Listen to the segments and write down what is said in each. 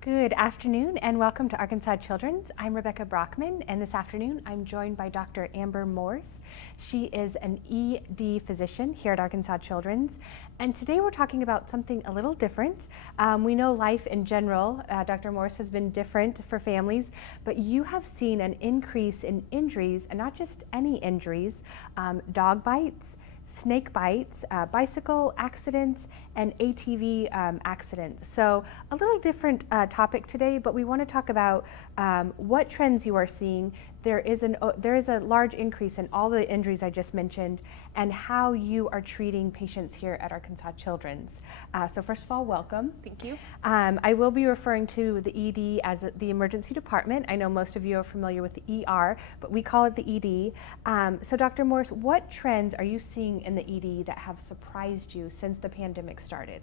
Good afternoon and welcome to Arkansas Children's. I'm Rebecca Brockman, and this afternoon I'm joined by Dr. Amber Morse. She is an ED physician here at Arkansas Children's, and today we're talking about something a little different. We know life in general, Dr. Morse, has been different for families, but you have seen an increase in injuries, and not just any injuries, dog bites, snake bites, bicycle accidents, and ATV accidents. So a little different topic today, but we want to talk about what trends you are seeing. There is a large increase in all the injuries I just mentioned, and how you are treating patients here at Arkansas Children's. So first of all, welcome. Thank you. I will be referring to the ED as the emergency department. I know most of you are familiar with the ER, but we call it the ED. So Dr. Morse, what trends are you seeing in the ED that have surprised you since the pandemic started?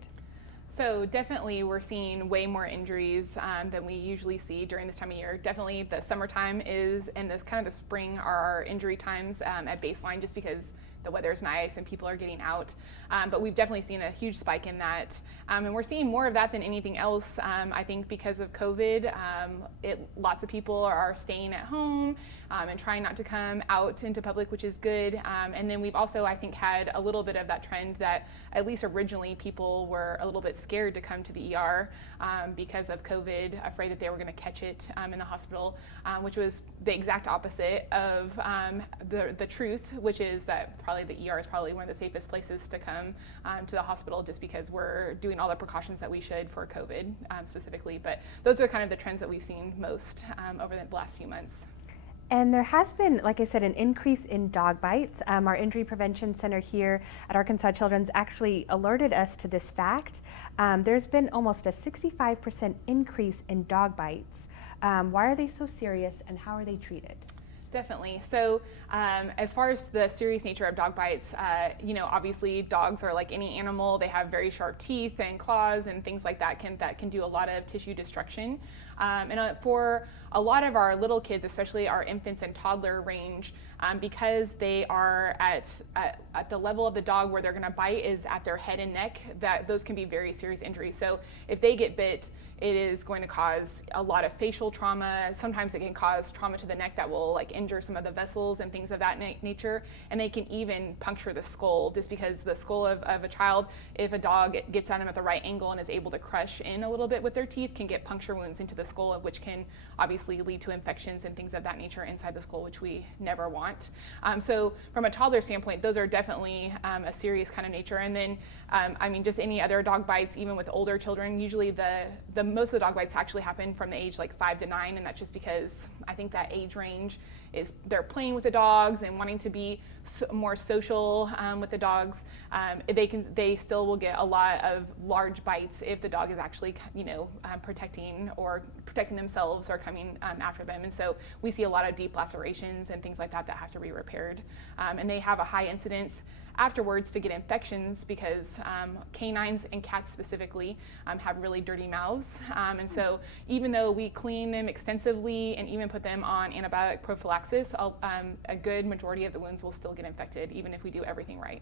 So definitely we're seeing way more injuries than we usually see during this time of year. Definitely the summertime is, and this kind of the spring are our injury times at baseline, just because the weather is nice and people are getting out. But we've definitely seen a huge spike in that. And we're seeing more of that than anything else. I think because of COVID, lots of people are staying at home and trying not to come out into public, which is good. And then we've also, I think, had a little bit of that trend that at least originally people were a little bit scared to come to the ER because of COVID, afraid that they were going to catch it in the hospital, which was the exact opposite of the truth, which is that probably the ER is probably one of the safest places to come to the hospital, just because we're doing all the precautions that we should for COVID specifically. But those are kind of the trends that we've seen most over the last few months. And there has been, like I said, an increase in dog bites. Our Injury Prevention Center here at Arkansas Children's actually alerted us to this fact. There's been almost a 65% increase in dog bites. Why are they so serious, and how are they treated? Definitely. So as far as the serious nature of dog bites, obviously dogs are like any animal. They have very sharp teeth and claws and things like that can do a lot of tissue destruction. And for a lot of our little kids, especially our infants and toddler range, because they are at the level of the dog where they're going to bite is at their head and neck, that those can be very serious injuries. So if they get bit, it is going to cause a lot of facial trauma. Sometimes it can cause trauma to the neck that will injure some of the vessels and things of that nature. And they can even puncture the skull, just because the skull of a child, if a dog gets at them at the right angle and is able to crush in a little bit with their teeth, can get puncture wounds into the skull, which can obviously lead to infections and things of that nature inside the skull, which we never want. So from a toddler standpoint, those are definitely a serious kind of nature. And then, just any other dog bites, even with older children, usually the most of the dog bites actually happen from the age 5 to 9, and that's just because I think that age range is they're playing with the dogs and wanting to be more social with the dogs. They still will get a lot of large bites if the dog is actually protecting themselves or coming after them. And so we see a lot of deep lacerations and things like that have to be repaired. And they have a high incidence afterwards to get infections, because canines and cats specifically have really dirty mouths. And so even though we clean them extensively and even put them on antibiotic prophylaxis, a good majority of the wounds will still get infected, even if we do everything right.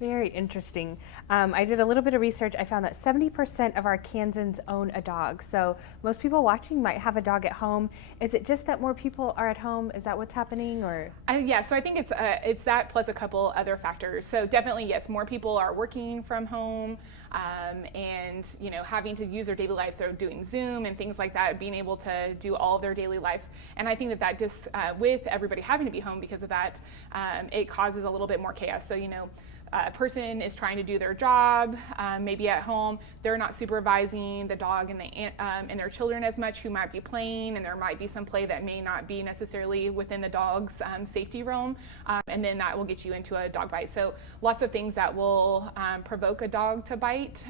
Very interesting. I did a little bit of research. I found that 70% of our Kansans own a dog. So most people watching might have a dog at home. Is it just that more people are at home? Is that what's happening, or? Yeah, so I think it's that plus a couple other factors. So definitely, yes, more people are working from home and having to use their daily life. So doing Zoom and things like that, being able to do all of their daily life. And I think that just with everybody having to be home because of that, it causes a little bit more chaos. So a person is trying to do their job, maybe at home, they're not supervising the dog and their children as much, who might be playing, and there might be some play that may not be necessarily within the dog's safety realm, and then that will get you into a dog bite. So lots of things that will provoke a dog to bite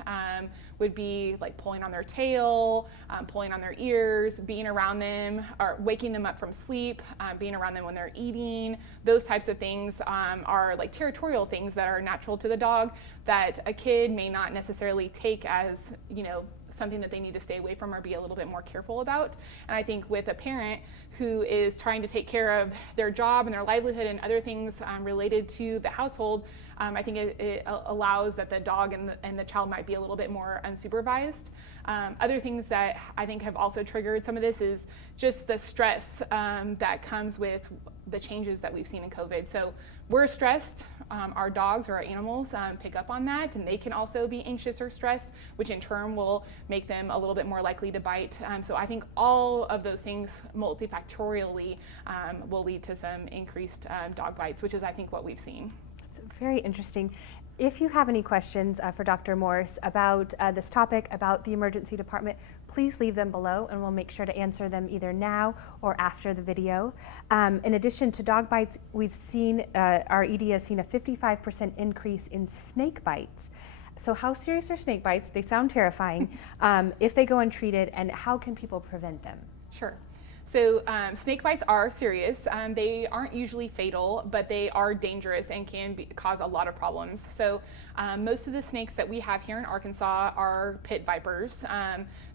would be like pulling on their tail, pulling on their ears, being around them, or waking them up from sleep, being around them when they're eating. Those types of things are like territorial things that are natural to the dog that a kid may not necessarily take as, something that they need to stay away from or be a little bit more careful about. And I think with a parent who is trying to take care of their job and their livelihood and other things related to the household, I think it allows that the dog and the child might be a little bit more unsupervised. Other things that I think have also triggered some of this is just the stress that comes with the changes that we've seen in COVID. So we're stressed, our dogs or our animals pick up on that, and they can also be anxious or stressed, which in turn will make them a little bit more likely to bite. So I think all of those things multifactorially will lead to some increased dog bites, which is I think what we've seen. It's very interesting. If you have any questions for Dr. Morse about this topic, about the emergency department, please leave them below and we'll make sure to answer them either now or after the video. In addition to dog bites, we've seen, our ED has seen a 55% increase in snake bites. So how serious are snake bites? They sound terrifying. If they go untreated, and how can people prevent them? Sure. So snake bites are serious. They aren't usually fatal, but they are dangerous and can cause a lot of problems. So most of the snakes that we have here in Arkansas are pit vipers.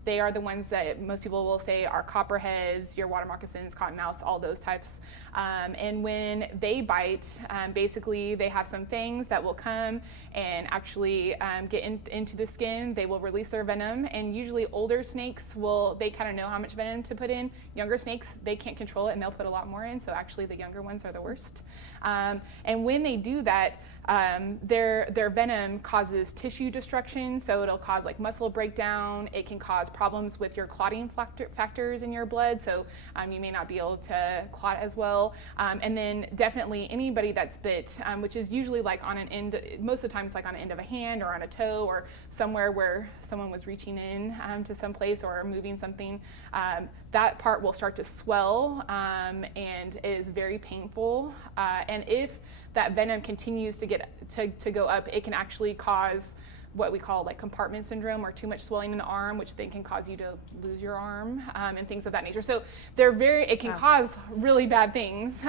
They are the ones that most people will say are copperheads, your water moccasins, cottonmouths, all those types. And when they bite, basically they have some fangs that will come and actually get into the skin. They will release their venom, and usually older snakes they kind of know how much venom to put in. Younger snakes, they can't control it and they'll put a lot more in, so actually the younger ones are the worst. And when they do that, their venom causes tissue destruction, so it'll cause like muscle breakdown. It can cause problems with your clotting factors in your blood, so you may not be able to clot as well. And then definitely anybody that's bit, which is usually like on an end, most of the time it's like on the end of a hand or on a toe or somewhere where someone was reaching in to some place or moving something, that part will start to swell and is very painful. And if that venom continues to go up, it can actually cause what we call like compartment syndrome or too much swelling in the arm, which then can cause you to lose your arm and things of that nature. So it can cause really bad things.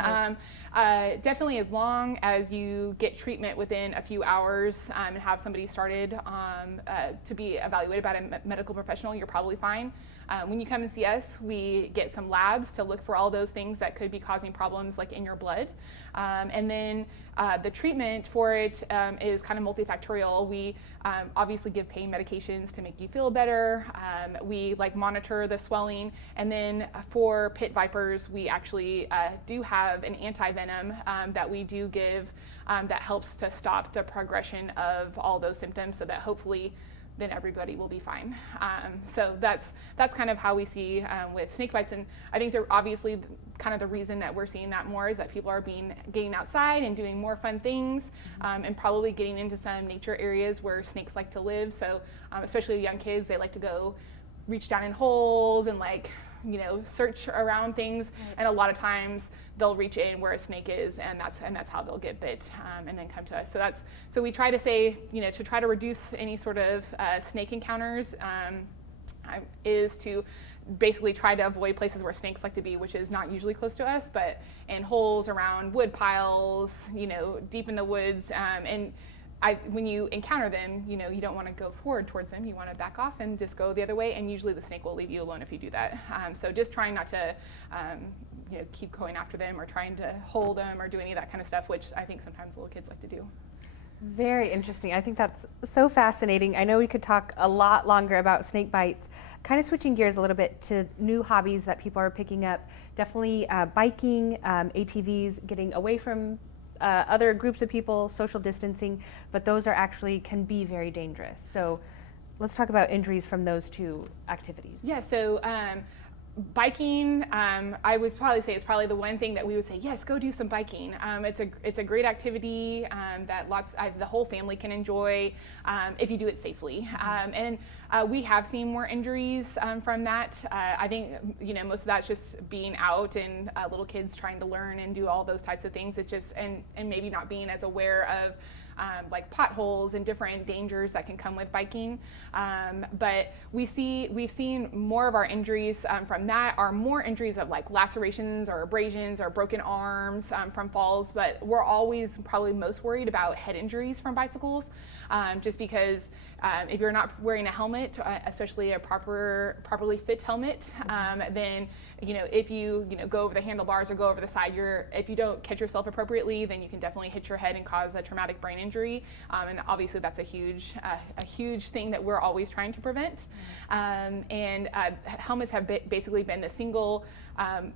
Definitely as long as you get treatment within a few hours and have somebody started to be evaluated by a medical professional, you're probably fine. When you come and see us, we get some labs to look for all those things that could be causing problems like in your blood. And then the treatment for it is kind of multifactorial. We obviously give pain medications to make you feel better. We monitor the swelling. And then for pit vipers, we actually do have an anti-venom that we do give that helps to stop the progression of all those symptoms so that hopefully then everybody will be fine. So that's kind of how we see with snake bites. And I think they're obviously kind of the reason that we're seeing that more is that people are getting outside and doing more fun things and probably getting into some nature areas where snakes like to live. So especially young kids, they like to go reach down in holes and search around things, and a lot of times they'll reach in where a snake is, and that's how they'll get bit and then come to us. So we try to say, to try to reduce any sort of snake encounters is to basically try to avoid places where snakes like to be, which is not usually close to us, but in holes around wood piles, deep in the woods, and when you encounter them, you don't want to go forward towards them. You want to back off and just go the other way, and usually the snake will leave you alone if you do that. So just trying not to keep going after them or trying to hold them or do any of that kind of stuff, which I think sometimes little kids like to do. Very interesting. I think that's so fascinating. I know we could talk a lot longer about snake bites. Kind of switching gears a little bit to new hobbies that people are picking up. Definitely biking, ATVs, getting away from other groups of people, social distancing, but those can be very dangerous. So let's talk about injuries from those two activities. Yeah, so biking, I would probably say is probably the one thing that we would say, yes, go do some biking. It's a great activity that the whole family can enjoy if you do it safely. And we have seen more injuries from that. I think most of that's just being out and little kids trying to learn and do all those types of things. It's just and maybe not being as aware of potholes and different dangers that can come with biking. But we've seen more of our injuries from that are more injuries of lacerations or abrasions or broken arms from falls, but we're always probably most worried about head injuries from bicycles. just because if you're not wearing a helmet, especially a properly fit helmet, then if you go over the handlebars or go over the side, if you don't catch yourself appropriately, then you can definitely hit your head and cause a traumatic brain injury. And obviously that's a huge thing that we're always trying to prevent. And helmets have basically been the single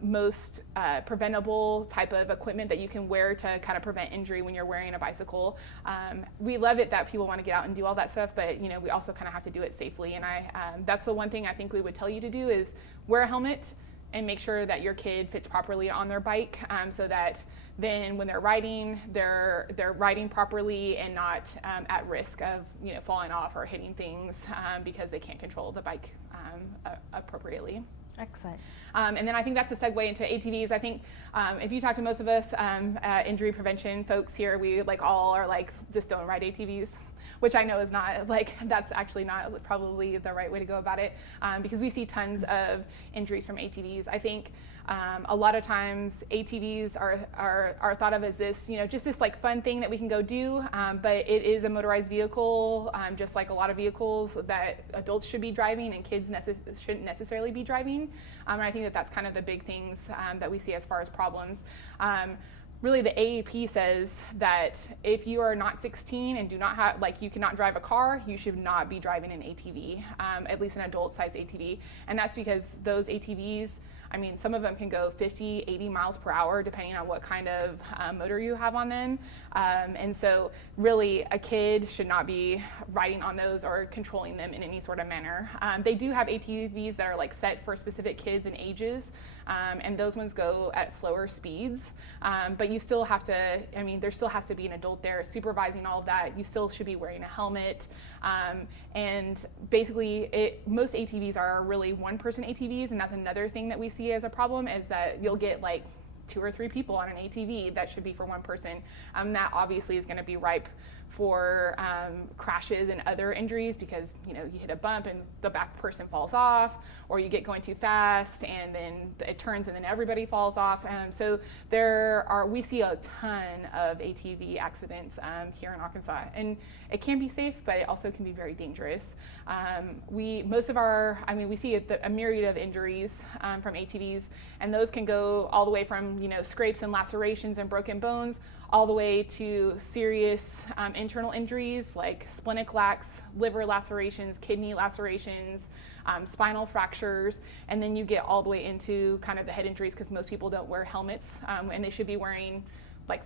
most preventable type of equipment that you can wear to kind of prevent injury when you're wearing a bicycle. We love it that people want to get out and do all that stuff, but we also kind of have to do it safely. And that's the one thing I think we would tell you to do is wear a helmet and make sure that your kid fits properly on their bike, so that then when they're riding properly and not at risk of falling off or hitting things because they can't control the bike appropriately. Excellent. And then I think that's a segue into ATVs. I think if you talk to most of us injury prevention folks here, we all are just don't ride ATVs, which I know is not that's actually not probably the right way to go about it, because we see tons of injuries from ATVs. I think a lot of times ATVs are thought of as this, just this fun thing that we can go do, but it is a motorized vehicle, just like a lot of vehicles that adults should be driving and kids shouldn't necessarily be driving. And I think that's kind of the big things that we see as far as problems. Really, the AAP says that if you are not 16 and do not have, you cannot drive a car, you should not be driving an ATV, at least an adult-sized ATV. And that's because those ATVs, some of them can go 50, 80 miles per hour, depending on what kind of motor you have on them. And so really a kid should not be riding on those or controlling them in any sort of manner. They do have ATVs that are set for specific kids and ages, and those ones go at slower speeds. But you still have to, there still has to be an adult there supervising all of that. You still should be wearing a helmet. And basically, most ATVs are really one-person ATVs, and that's another thing that we see as a problem, is that you'll get 2 or 3 people on an ATV that should be for one person. That obviously is going to be ripe for crashes and other injuries, because you hit a bump and the back person falls off, or you get going too fast and then it turns and then everybody falls off. So we see a ton of ATV accidents here in Arkansas, and it can be safe, but it also can be very dangerous. We see a myriad of injuries from ATVs, and those can go all the way from scrapes and lacerations and broken bones, all the way to serious internal injuries like splenic lacs, liver lacerations, kidney lacerations, spinal fractures, and then you get all the way into kind of the head injuries, because most people don't wear helmets, and they should be wearing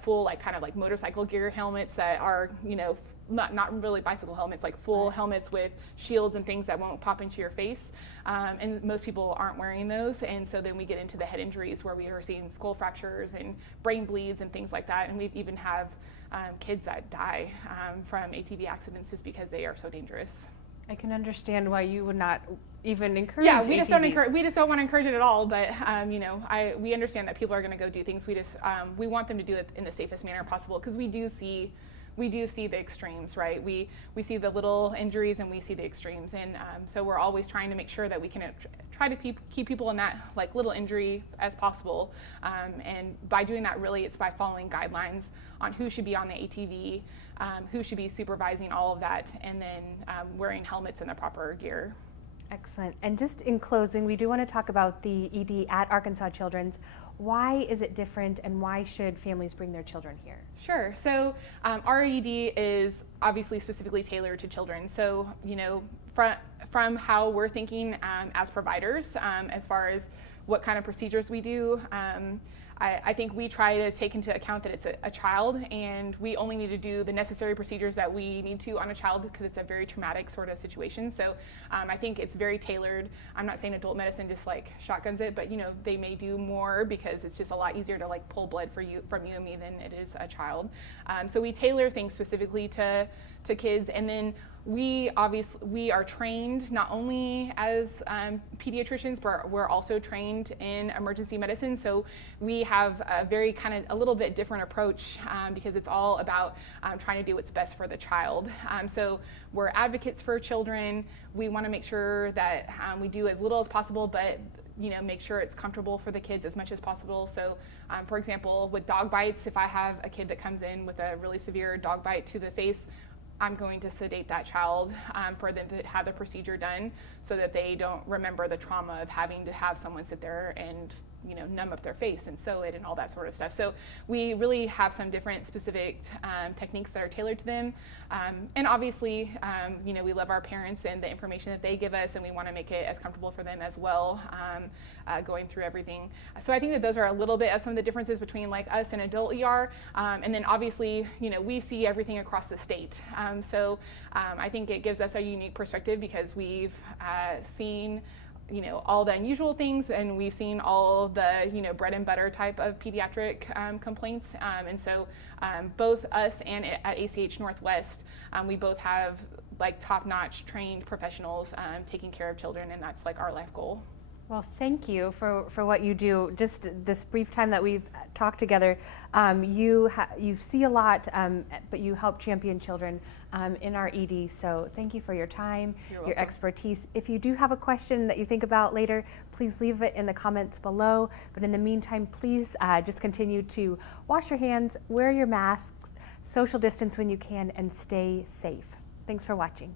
full motorcycle gear helmets that are not really bicycle helmets, full helmets with shields and things that won't pop into your face. And most people aren't wearing those. And so then we get into the head injuries, where we are seeing skull fractures and brain bleeds and things like that. And we've even have kids that die from ATV accidents just because they are so dangerous. I can understand why you would not even encourage Yeah, we ATVs. just don't want to encourage it at all. But we understand that people are going to go do things. We want them to do it in the safest manner possible, because we do see the extremes, right? We see the little injuries and we see the extremes, and so we're always trying to make sure that we can try to keep people in that little injury as possible. And by doing that, really, it's by following guidelines on who should be on the ATV, who should be supervising all of that, and then wearing helmets and the proper gear. Excellent. And just in closing, we do want to talk about the ED at Arkansas Children's. Why is it different, and why should families bring their children here? Sure. So our ED is obviously specifically tailored to children. So from how we're thinking as providers, as far as what kind of procedures we do, I think we try to take into account that it's a child, and we only need to do the necessary procedures that we need to on a child, because it's a very traumatic sort of situation. So I think it's very tailored. I'm not saying adult medicine just shotguns it, but they may do more, because it's just a lot easier to pull blood from you and me than it is a child. So we tailor things specifically to kids, and then we are trained not only as pediatricians, but we're also trained in emergency medicine. So we have a little bit different approach, because it's all about trying to do what's best for the child. So we're advocates for children. We want to make sure that we do as little as possible, but make sure it's comfortable for the kids as much as possible. So for example, with dog bites, if I have a kid that comes in with a really severe dog bite to the face, I'm going to sedate that child for them to have the procedure done so that they don't remember the trauma of having to have someone sit there and numb up their face and sew it and all that sort of stuff. So we really have some different specific techniques that are tailored to them. And obviously, we love our parents and the information that they give us, and we want to make it as comfortable for them as well, going through everything. So I think that those are a little bit of some of the differences between like us and adult ER. And then obviously, we see everything across the state. So I think it gives us a unique perspective because we've seen all the unusual things, and we've seen all the bread and butter type of pediatric complaints, and so both us and at ACH Northwest, we both have like top-notch trained professionals taking care of children, and that's like our life goal. Well, thank you for what you do. Just this brief time that we've talked together, you see a lot, but you help champion children in our ED. So thank you for your time, your expertise. If you do have a question that you think about later, please leave it in the comments below. But in the meantime, please just continue to wash your hands, wear your masks, social distance when you can, and stay safe. Thanks for watching.